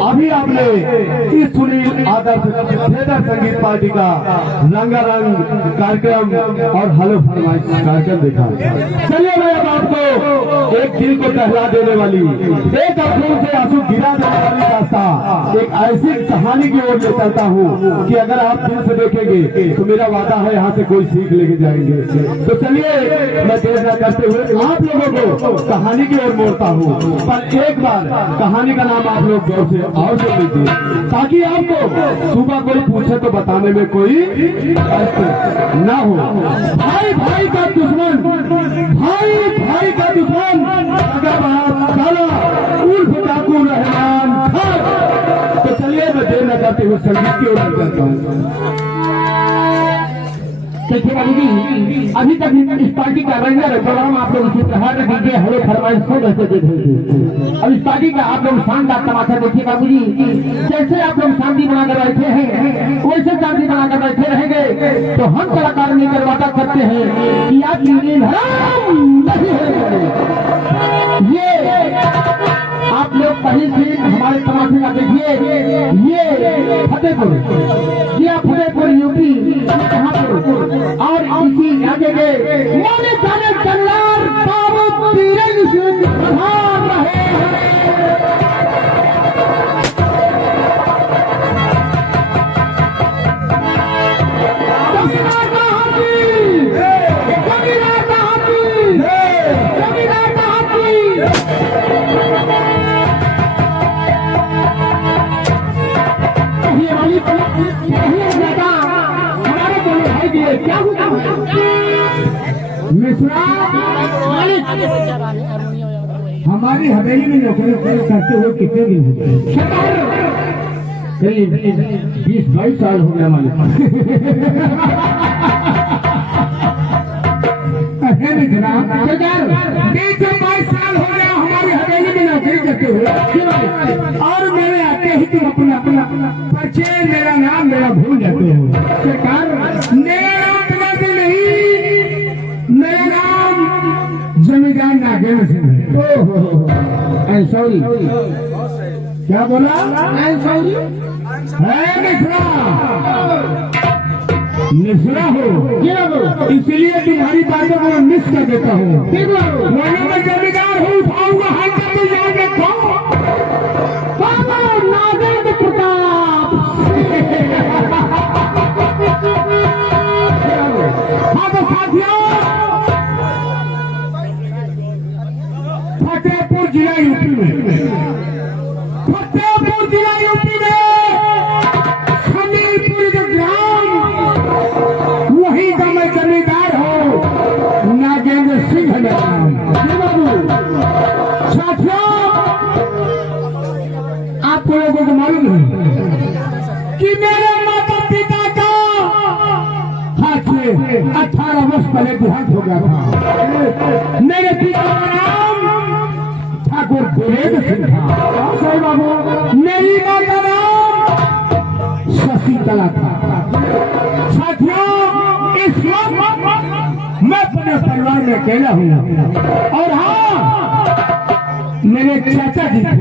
अभी आपने इस सुनील आदर्श थिएटर संगीत पार्टी का रंगारंग कार्यक्रम और हलो फरमाइश कार्यक्रम देखा। चलिए मैं अब आपको एक दिल को दहला देने वाली, एक अखरों से आंसू गिरा देने वाली रास्ता, एक ऐसी कहानी की ओर ले चलता हूँ कि अगर आप दिल से देखेंगे तो मेरा वादा है यहाँ से कोई सीख लेके जाएंगे। तो चलिए मैं देर न करते हुए आप लोगों को कहानी की ओर मोड़ता हूँ, पर एक बार कहानी का नाम आप लोग गौर से और सुन लीजिए, ताकि आपको सुबह कोई पूछे तो बताने में कोई ना हो। भाई भाई का दुश्मन, भाई भाई का दुश्मन, अगर आप साला उर्फ डाकू रहमान खान। तो चलिए मैं देर न करते हुए संगीत की ओर चलता हूँ। देखिए बाबू जी, अभी तक इस पार्टी का रंगर प्रोग्राम आप लोग उसी प्रकार डीजे हरे फरमाइश सो रहते थे। अब इस पार्टी का आप लोग शानदार तमाशा देखिए बाबू जी, जैसे आप लोग शांति बनाकर बैठे हैं वैसे शांति बनाकर बैठे रहेंगे तो हम कलाकार मिलकर वादा करते हैं कि आज नींद हराम नहीं है। ये आप लोग पहले से हमारे तमाशे का देखिए, ये फतेहपुर, ये फतेहपुर यूपी कहाँ पर, और इसी आगे के माने जाने जल्लार बाबू तीरंग सिंह पधार रहे हैं। मिश्रा हमारी हवेली में नौकरी करते हुए कितने दिन हो गए? करीब 20-22 साल हो गया मालिक। मिश्रा 20-22 साल हो गया हमारी हवेली में नौकरी करते हुए, और मेरे आते ही तुम अपना अपना परिचय, मेरा नाम मेरा भूल जाते हो। सरकार जमींदार नागेंद्र सिंह है। सॉरी क्या बोला? मिश्रा हो, इसलिए तुम्हारी बातों को मिस कर देता हूँ। वरना मैं जमींदार हूँ, उठाऊंगा हाथ में तो याद रखो नागेंद्र प्रताप। हाँ तो साथियों, फतेहपुर जिला यूपी में, फतेहपुर जिला यूपी में समीरपुर का ग्राम, वही का मैं जमींदार हूँ, नागेंद्र सिंह है मेरा नाम। साथियों, आप लोगों को मालूम है कि मेरे माता पिता का हाथ से 18 वर्ष पहले देहांत हो गया था। मेरे पिता का नाम ठाकुर वीरेंद्र सिंह था। सही बाबू, मेरी मां का नाम शशिकला था। साथियों, इस वक्त मैं अपने परिवार में अकेला हूँ, और हाँ, मेरे चाचा जी थे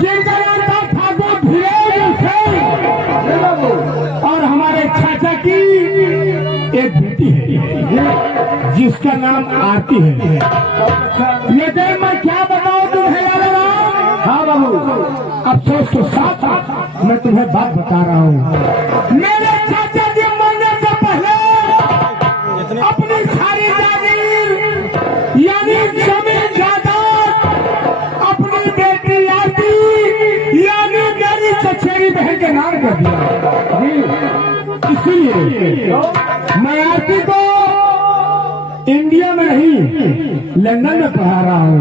जिनका नाम था ठाकुर वीरेंद्र सिंह, और हमारे चाचा की एक बेटी है जिसका नाम आरती है। लेकिन मैं क्या बताऊं तुम्हें यार? हाँ बाबू, अफसोस के साथ मैं तुम्हें बात बता रहा हूँ। मेरे चाचा जी मरने से पहले अपनी सारी जागीर यानी जमीन जायदाद अपनी बेटी आरती यानी मेरी चचेरी बहन के नाम कर दिया। इसीलिए मैं आरती को इंडिया में नहीं लंदन में पढ़ा रहा हूँ।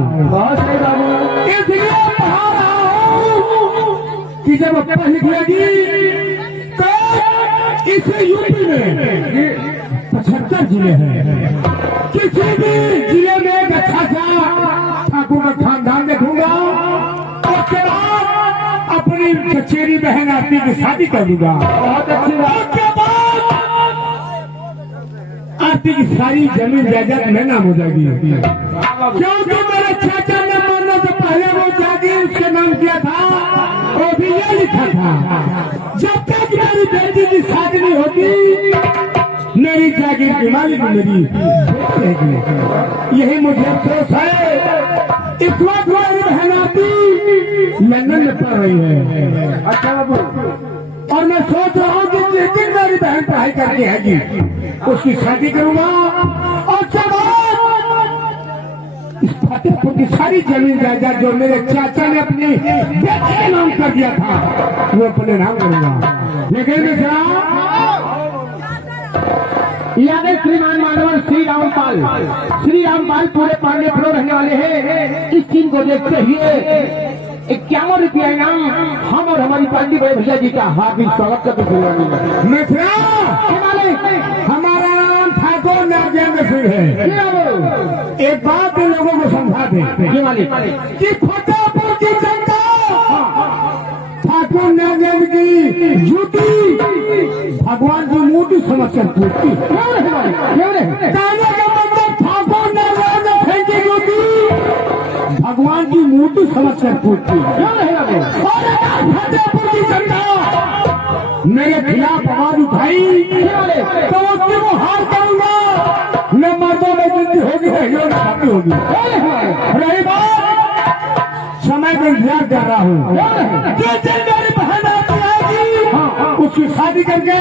इसलिए पढ़ा रहा हूँ कि जब पढ़ लिख लेगी तो इसी यूपी में 75 जिले हैं, किसी भी जिले में एक अच्छा सा ठाकुर का खानदान देखूंगा, उसके बाद अपनी चचेरी बहन आरती की शादी कर दूंगा। बहुत अच्छी बात। आरती की सारी जमीन जायदाद में नाम हो जाएगी, क्योंकि मेरे चाचा ने मरने से पहले वो जागीर उसके नाम किया था। वो भी ये लिखा था, जब तक मेरी बेटी की शादी नहीं होती मेरी जागीर की मालिक मेरी रहेगी। यही मुझे अफसोस है। इस वक्त मेरी बहन आती लंदन में पढ़ रही है। अच्छा बाबू, और मैं सोच रहा हूँ कि जिस दिन मेरी बहन पढ़ाई करके आएगी उसकी शादी करूंगा और जब इस फतेहपुर की सारी जमीन जायदाद जो मेरे चाचा ने अपनी बेटे के नाम कर दिया था वो अपने नाम करूंगा। लेकिन यादव श्रीमान मानवर श्री रामपाल पूरे पांडेपुर रहने वाले हैं। इस चीज को देखते हुए 51 रुपया इनाम हम और हमारी पार्टी बड़े भैया जी का हार्दिक स्वागत करते हुए हमारा नाम ठाकुर नागेंद्र सिंह है। एक बात इन लोगों को समझा दे कि फतेहपुर की जनता ठाकुर नागेंद्र की जूती भगवान की मूर्ति समझकर पूछती है। ठाकुर नागेंद्र सिंह की जूती भगवान की मूर्ति समझकर पूछती है। फतेहपुर की जनता मेरे खिलाफ आवाज उठाई तो उसकी वो हार करूंगा। न मर्दों में गिनती होगी न होगी। रही बात समय का इंतजार कर रहा हूँ। जिस दिन मेरी बहन आएगी उसकी शादी करके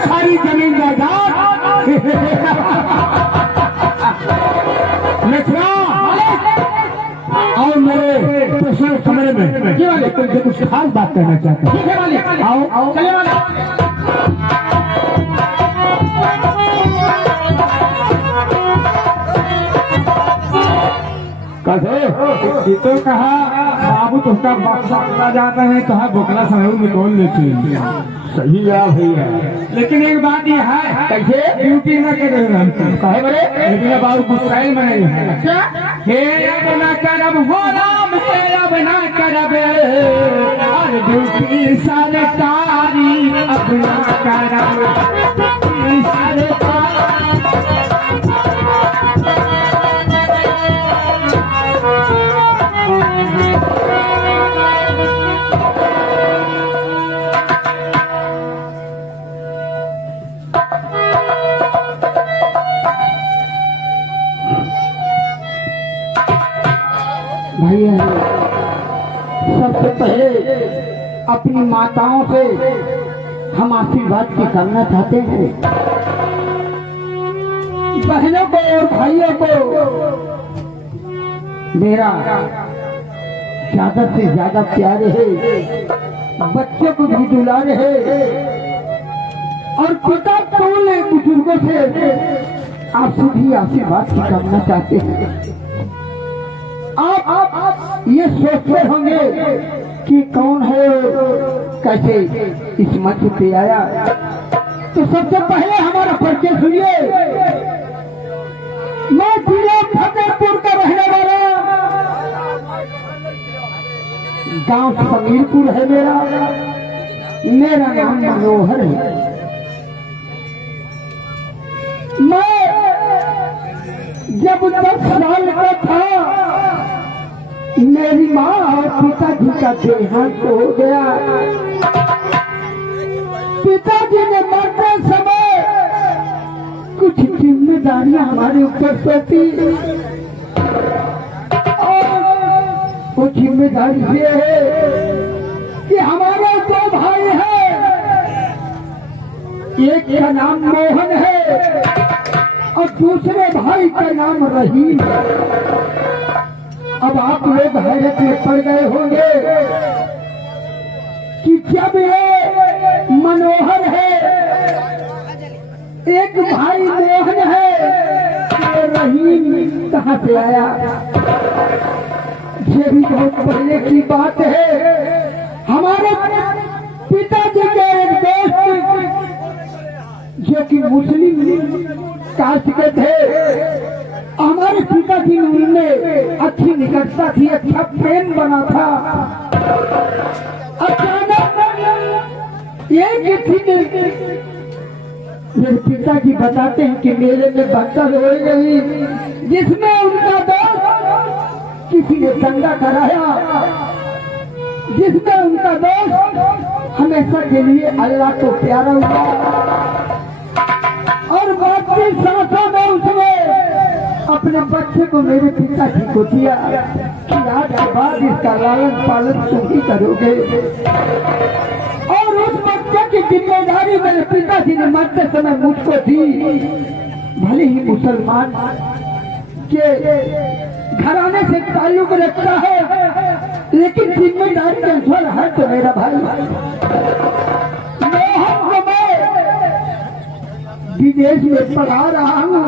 सारी जमीन जायदाद और मेरे पर्सनल कमरे में तुमसे कुछ खास बात कहना चाहता हूँ। आओ चले वाले तो कहा बाबू तुमका बक्सा जाता है कहा बोकला समय में कौन लेती सही है भैया। लेकिन एक बात ये है कैसे ड्यूटी न करे कहे बड़े लेकिन बाबू गुस्साइल में नहीं है। हे अब न करब हो राम से अब न करब और ड्यूटी सरकारी अब न करब भैया। सबसे पहले अपनी माताओं से हम आशीर्वाद की करना चाहते हैं। बहनों को और भाइयों को मेरा ज्यादा से ज्यादा प्यारे है, बच्चों को भी दुलारे है और पिता टोले बुजुर्गों से आपसे भी आशीर्वाद की करना चाहते हैं। आप ये सोचते होंगे कि कौन है कैसे इस मंच पे आया। तो सबसे पहले हमारा परिचय सुनिए। मैं जिला फतेहपुर का रहने वाला, गांव समीरपुर है मेरा नाम मनोहर है। मैं जब 10 साल का था मेरी माँ और पिताजी का देहांत हो गया। पिताजी ने मरते समय कुछ जिम्मेदारियां हमारे ऊपर सौंपी और वो जिम्मेदारी ये है कि हमारे 2 भाई हैं, एक का नाम मोहन है और दूसरे भाई का नाम रहीम है। अब आप लोग हैरत में पड़ गए होंगे कि जब ये मनोहर है, एक भाई मोहन है, तो रहीम कहाँ से आया। ये भी बहुत पहले की बात है। हमारे पिताजी के एक दोस्त जो कि मुस्लिम कास्ट के थे, हमारे पिताजी में उनमें अच्छी निकटता थी, अच्छा प्रेम बना था। अचानक एक मेरे पिताजी बताते हैं कि मेरे में बच्चा हो गई जिसमें उनका दोस्त किसी ने दंगा कराया जिसमें उनका दोस्त हमेशा के लिए अल्लाह को प्यारा हुआ और बाकी सांसों में उसने अपने बच्चे को मेरे पिताजी को दिया कि आज के बाद इसका लालन पालन तुम ही करोगे। और उस बच्चे की जिम्मेदारी मेरे पिताजी ने मरते समय मुझको दी। भले ही मुसलमान के घराने से ताल्लुक रखता है, लेकिन जिम्मेदारी का फल है तो मेरा भाई। विदेश में पढ़ा रहा हूँ।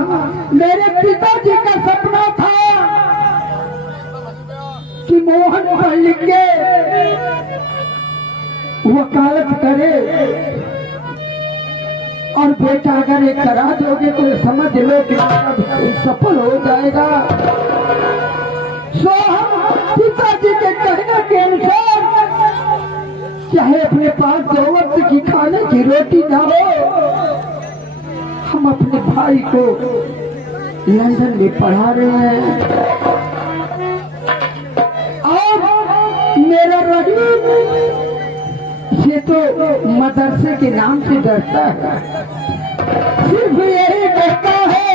मेरे पिताजी का सपना था कि मोहन पढ़ लिख के वकालत करे, और बेटा अगर एक करा दोगे तो समझ लो कि सफल हो जाएगा। सो हम पिताजी के कहने के अनुसार चाहे अपने पास 2 वक्त की खाने की रोटी ना हो, हम अपने भाई को लंदन में पढ़ा रहे हैं। और मेरा रहीम ये तो मदरसे के नाम से डरता है, सिर्फ यही कहता है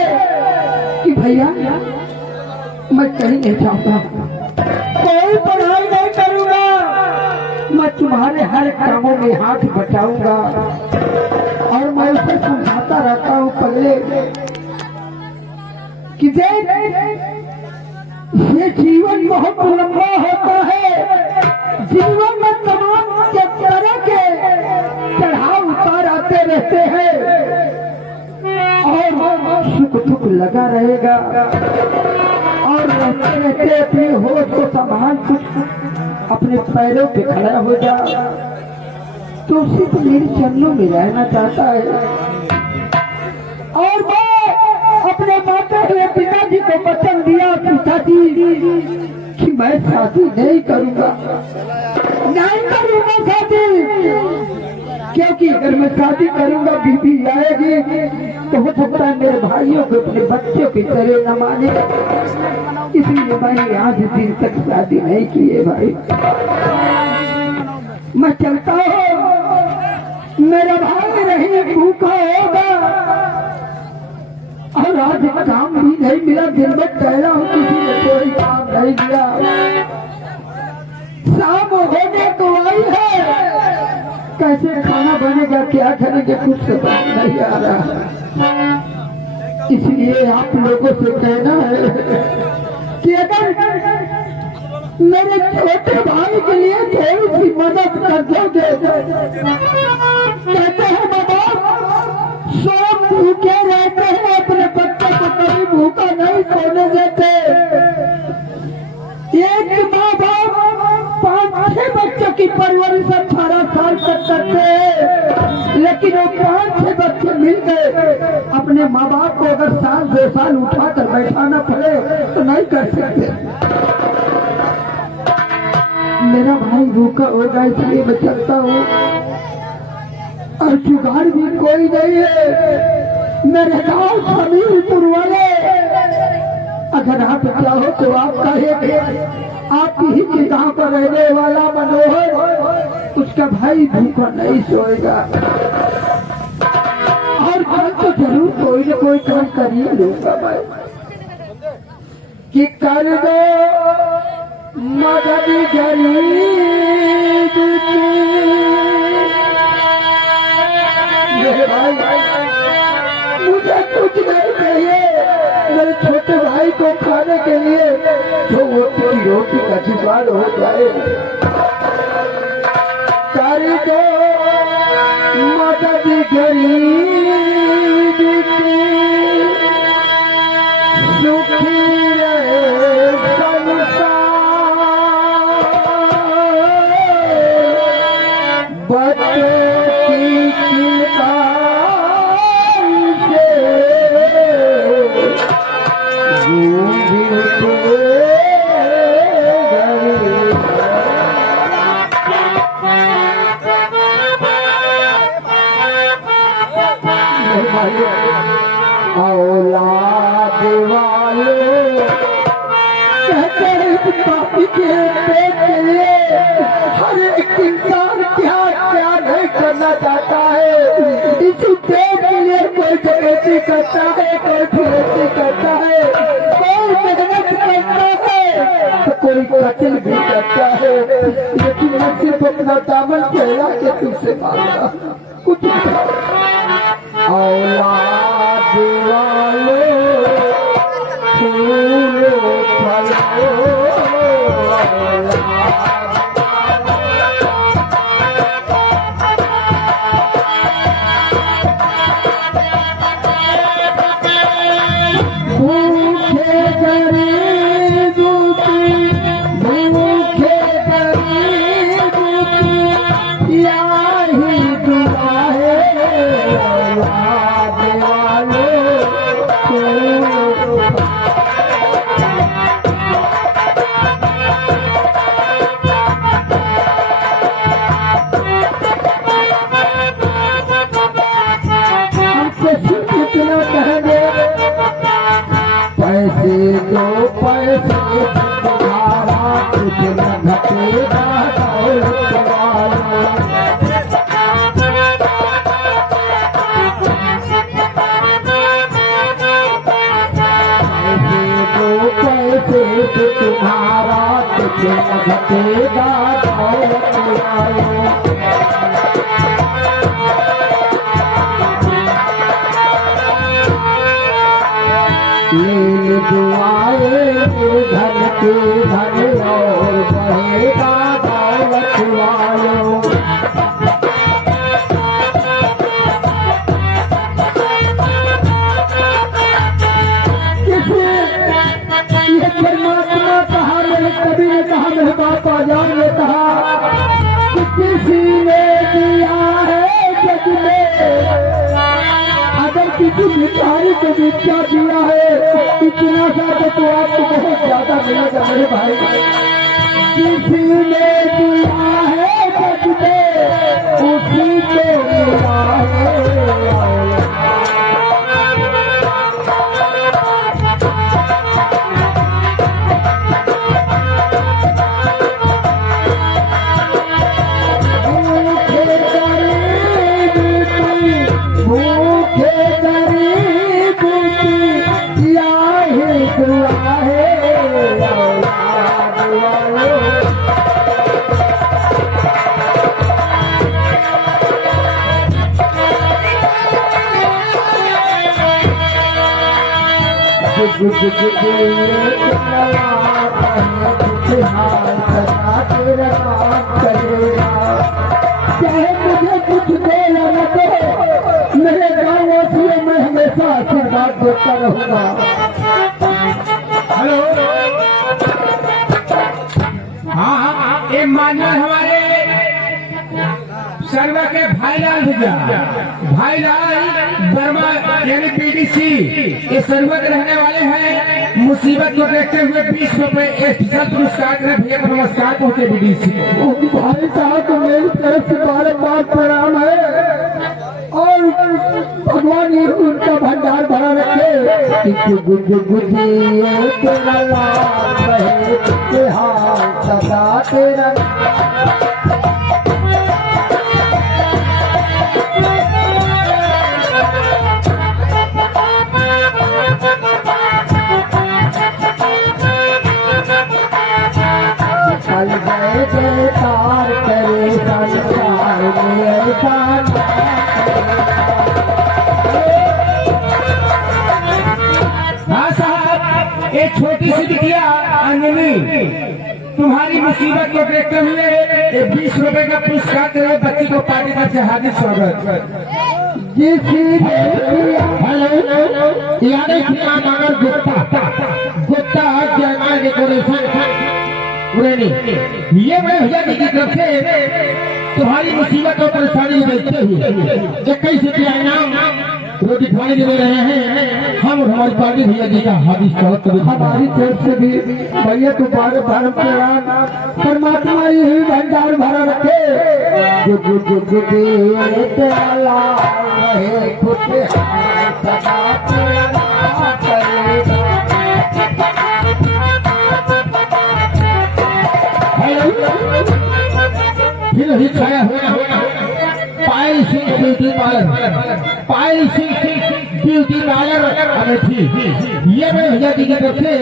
कि भैया मैं कहीं नहीं जाऊंगा, कोई पढ़ाई नहीं करूंगा, मैं तुम्हारे हर कामों में हाथ बटाऊंगा। और मैं उसे समझाता रहता हूँ पहले कि ये जीवन बहुत लंबा होता है, जीवन में तमाम तरह के चढ़ाव उतार आते रहते हैं और सुख दुख लगा रहेगा। और रहते रहते अपने होश को संभाल कुछ अपने पैरों पे खड़ा हो जा, तो उसी को मेरे चरणों में रहना चाहता है। और मैं अपने माता हुए पिताजी को वचन दिया, पिताजी कि मैं शादी नहीं करूंगा शादी, क्योंकि अगर मैं शादी करूंगा बीबी आएगी तो हो सकता है मेरे भाइयों को अपने बच्चों की तरह न माने, इसलिए मैंने आज दिन तक शादी नहीं की है। भाई मैं चलता हूँ, मेरा भाई नहीं भूखा होगा। और आज काम भी नहीं मिला, दिन में टहला हूँ, किसी ने कोई काम नहीं दिया। शाम होने को आई है, कैसे खाना बनेगा, क्या करेंगे, कुछ समझ नहीं आ रहा। इसलिए आप लोगों से कहना है कि अगर मेरे छोटे भाई के लिए थोड़ी सी मदद कर दोगे। कहते हैं बाबा सब भूखे रहते हैं, अपने बच्चे को कभी भूखा नहीं सोने देते। एक माँ बाप 5-6 बच्चों की परवरिश 18 साल तक करते हैं, लेकिन वो 5-6 बच्चे मिल गए, अपने माँ बाप को अगर 1-2 साल उठा कर बैठाना पड़े तो नहीं कर सकते। मेरा भाई भूखा होगा, इसलिए मैं चलता हूँ। और जुगाड़ भी कोई नहीं है। मेरे गांव समीरपुर वाले, अगर आप चाहो तो आप कहेंगे आपकी ही के गांव पर रहने वाला मनोहर, उसका भाई भूखा नहीं सोएगा। और कल तो जरूर कोई न कोई काम कर ही लूंगा मैं, कि कर दो मदद गरीब की। मेरे भाई मुझे कुछ नहीं चाहिए, मेरे छोटे भाई को खाने के लिए जो वो तेरी रोटी का जुगाड़ हो जाए। कर दो मदद गरीब की, सुखी औलाद वाले कहते हैं पापी के पेट के लिए हर इंसान क्या क्या नहीं करना चाहता है। इसी पेट के लिए कोई डकैती करता है, कोई फिरौती करता है, कोई मेहनत करता है, तो कोई कत्ल भी करता है। लेकिन मैं सिर्फ अपना दामन फैला के तुझसे मांगा कुछ औलाद वालों फूलों फलों तुम्हारा तुझे घटेगा दौलत वालों। ले दुआए धन के धन और बढ़ेगा दौलत वालों। कभी ने कहा मेरे बाप आजाद ने कहा कि किसी ने दिया है जग में, अगर किसी भिखारी को भिक्षा दिया है इतना सा तो आपको बहुत ज्यादा मिलेगा मेरे भाई। किसी ने दिया है जग में उसी को मिला है। चाहे मुझे कुछ दे या न दे, मेरे गाँव वासियों में हमेशा आशीर्वाद देता रहूंगा। हेलो, हाँ ये मान्य हमारे सर्व के भाईलाल भैया, भाईलाल वर्मा यानी पीडीसी, ये सर्वत रहने वाले हैं। मुसीबत को देखते हुए 20 रुपए स्पेशल पुरस्कार के भैया को नमस्कार पहुंचे पीडीसी को। भाई साहब को मेरी तरफ से बार प्रणाम है और भगवान ये उनका भंडार भरा रखे। गुज गुजिए तेरा लाल रहे, तेरे हाथ सदा तेरा। जयकार करे संसार में ऐसा। हाँ साहब, एक छोटी सी बिटिया अंजलि तुम्हारी मुसीबत को देखते हुए 20 रुपए का पुरस्कार के लिए बच्ची को पार्टी का से हार्दिक स्वागत। गुप्ता जयमाल डेकोरेशन ये बड़े भैया की तरफ से तुम्हारी मुसीबत और परेशानी देखते हुए 21 रुपया इनाम रोटी खाने दे रहे हैं। हम और हमारी पार्टी भैया जी का हार्दिक स्वागत करें। हमारी तरफ से भी भैया तो बार परमात्मा यही भंडार भरा रखे। फिर ही छाया हुआ पायल सिंह ब्यूटी पार्लर, पायल सिंह ब्यूटी पार्लर अमेठी। ये मैं भैया जी की तरफ से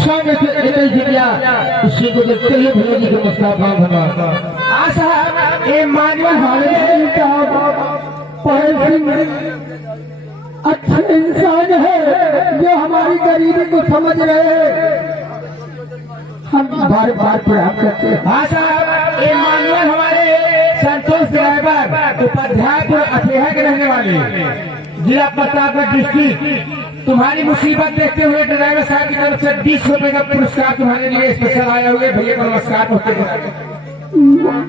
सब एक जिला इसी को देखते हुए भैया जी को मुस्ताफा भगवान आशा ये मानव हमारे पायल सिंह अच्छे इंसान है जो हमारी गरीबी को समझ रहे हैं। हम बार बार प्रणाम करते हैं। हाँ साहब, ये मानव हमारे संतोष ड्राइवर उपाध्यायपुर अठेहा के रहने वाले, जिला प्रतापगढ़ डिस्ट्रिक्ट। तुम्हारी मुसीबत देखते हुए ड्राइवर साहब की तरफ से 20 रुपए का पुरस्कार तुम्हारे लिए स्पेशल आया हुए। भैया को नमस्कार होते हैं।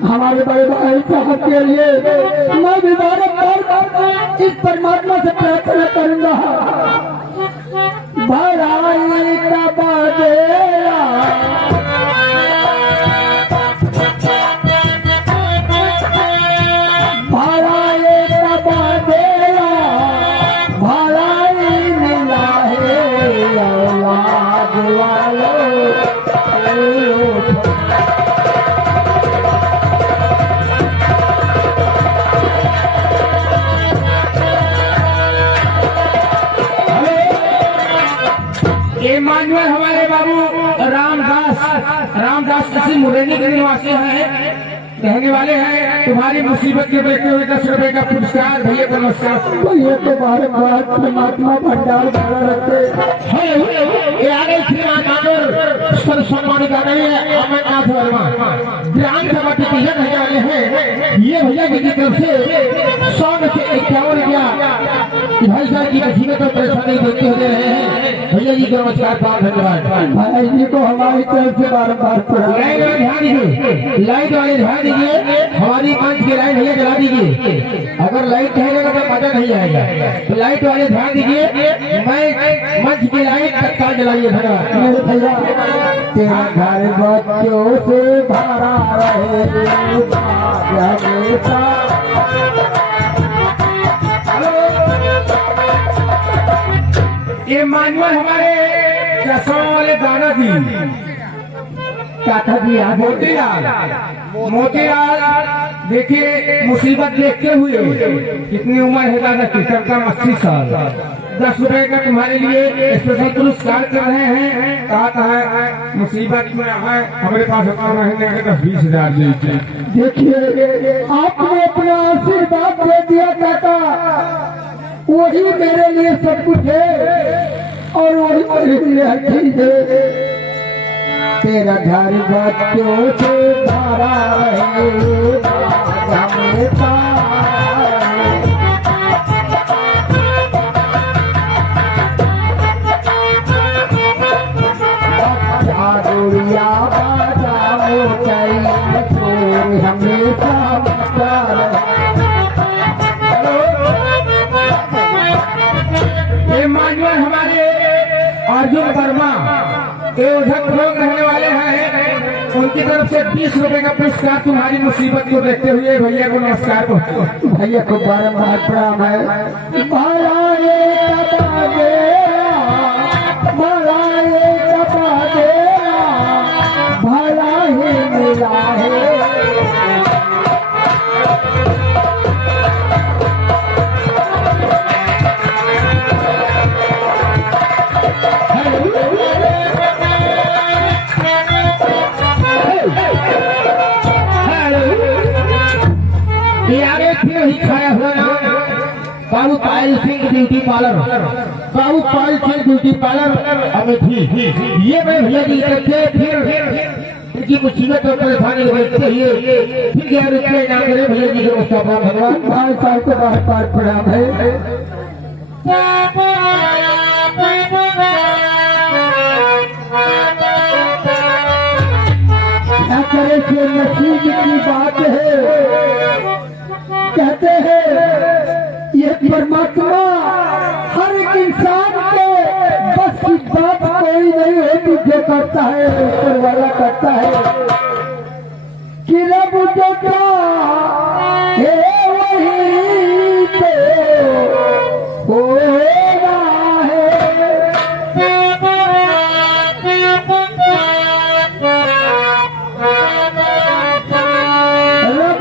हमारे बड़े भाई साहब के लिए मैं भी बार इस परमात्मा से प्रार्थना करूंगा। भराई का बादेला भराई का बादेला भराई मिला है औलाद वालों। ये मानव हमारे बाबू रामदास किसी मुरैनी के निवासी हैं, कहने वाले हैं तुम्हारी मुसीबत के देखते हुए 10 रुपए का पुरस्कार। भैया को नमस्कार। ये तो बार बार परमात्मा भंडार भरा रखे। ये आगे श्रीमान सम्मानित आ रही है अमरनाथ वर्मा, ग्राम सभा के टिकट रहने वाले हैं। ये भैया जी की तरफ से 100 में से 51 रुपया भाई साहब की मुसीबत और परेशानी देखते हुए रहे हैं। भैया जी को नमस्कार, बहुत धन्यवाद। भाई जी को हमारी तरफ से बार बार लाइट वाले ध्यान दीजिए, लाइट वाले ध्यान दीजिए, हमारी मंच की लाइट भैया जला दीजिए। अगर लाइट रहेगा तो मजा नहीं आएगा, तो लाइट वाले ध्यान दीजिए। मैं मंच की लाइट तत्काल जलाइए। धन्यवाद। मेरे भैया तेरा घर बच्चों से भरा रहे हमेशा। ये मानवर हमारे चश्मा वाले दादाजी काका जी मोतीलाल देखिए मुसीबत देखते हुए, कितनी उम्र है दादा की? कम 80 साल। 10 रुपए का तुम्हारे लिए स्पेशल पुरस्कार कर रहे हैं। कहा है मुसीबत में है, हमारे पास रहने का 20,000 दीजिए। देखिए आपने अपना आशीर्वाद दे दिया काका, वही मेरे लिए सब कुछ है और वही मेरे लिए हर चीज है। तेरा घर बच्चों से भरा रहे हमेशा। गुड़िया बाजाओ चाहिए शोर हमेशा बचा रहे। ये मानवर हमारे अर्जुन वर्मा के उधर लोग रहने वाले हैं, उनकी तरफ से 20 रुपए का पुरस्कार तुम्हारी मुसीबत को देखते हुए। भैया को नमस्कार। भैया को बारम्बार प्रणाम है। भराए कपा देला भराए कपा देला भला ही मिला है। ही खाया हुआ बाबू पायल सिंह ब्यूटी पार्लर, बाबू पायल सिंह ब्यूटी पार्लर अमेठी। ये मैं भैया जी करके फिर इनकी मुसीबत और परेशानी देखते हुए फिर 11 रुपये इनाम करे। भैया जी को मुस्ताफा भगवान भाई साहब को बार बार प्रणाम है। क्या करे कि नसीब की बात है। कहते हैं ये परमात्मा हर एक इंसान के बस की बात कोई नहीं होती, जो करता है ऊपर वाला करता है। कि रब जो चाहे वही तो होना है। रब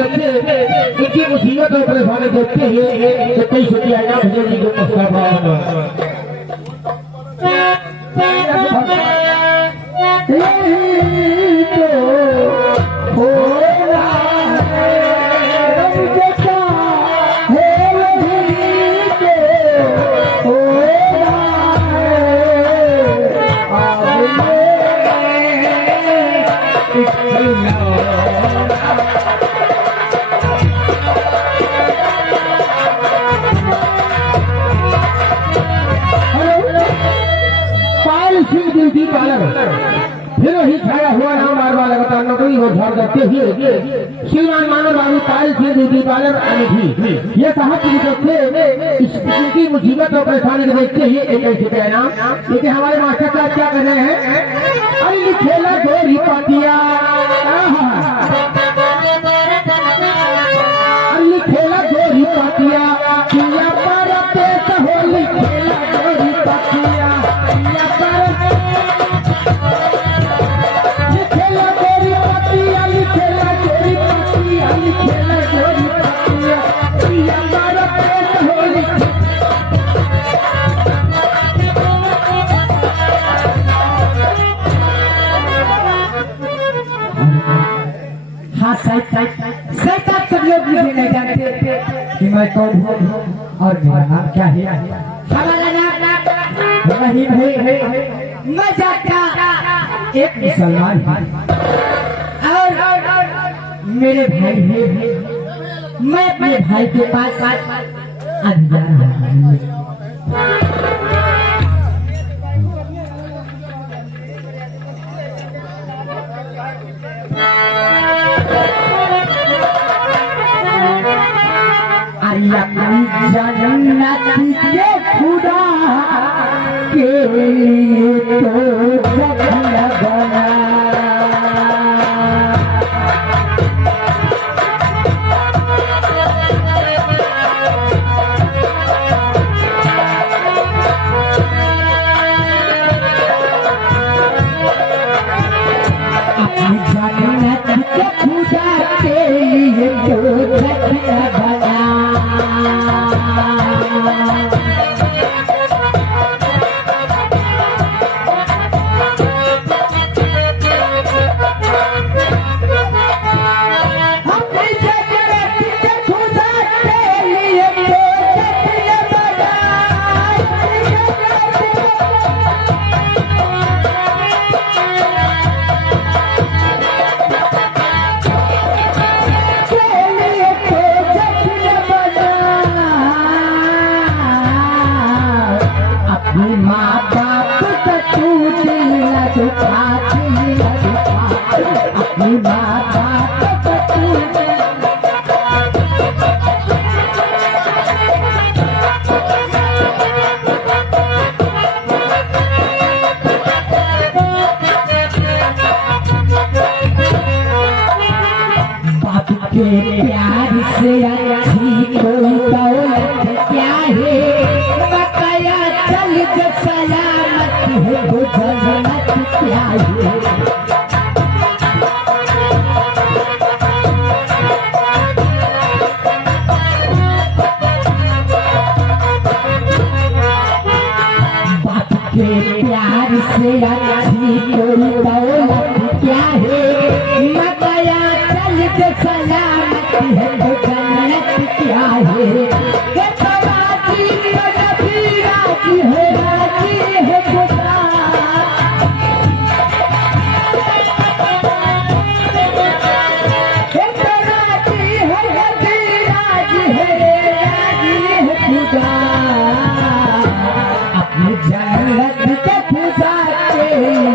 तरफ से इनकी मुसीबत और परेशानी देखते हुए तो कई सती आया भैया जी को मुस्कुरा फिर वही छाया हुआ नाम बार लगातार नौकरी और झाड़ करते हुए श्रीमान मानव बाबू पायल सिंह ब्यूटी पार्लर अमेठी ये कहा कि इसकी मुसीबत और परेशानी को देखते ही एक ऐसे कहना लेकिन हमारे मास्टर साहब क्या कर रहे हैं अरे खेला गोरी पातिया अरे खेला गोरी पातिया किया पर पेट होली खेला गोरी पातिया सब लोग मुझे नहीं जानते कि मैं कौन हूँ और मेरा नाम क्या है। हमारा नाम रहीम है। मैं जाता एक मुसलमान और मेरे भाई है। मैं अपने भाई के पास आज जा रहा हूँ। जन्नत के खुदा के लिए तो सब लगना अपनी जन्नत के खुदा के लिए तो सब लगना प्यार से अच्छी कोई दौलत क्या है बकाया चल जो सलामत है वो जन्नत क्या है। बाप के प्यार से अच्छी कोई दौलत क्या है बकाया चल जो सलामत है वो जन्नत क्या है। राजी है खुदा अपनी जन्नत के खुदा के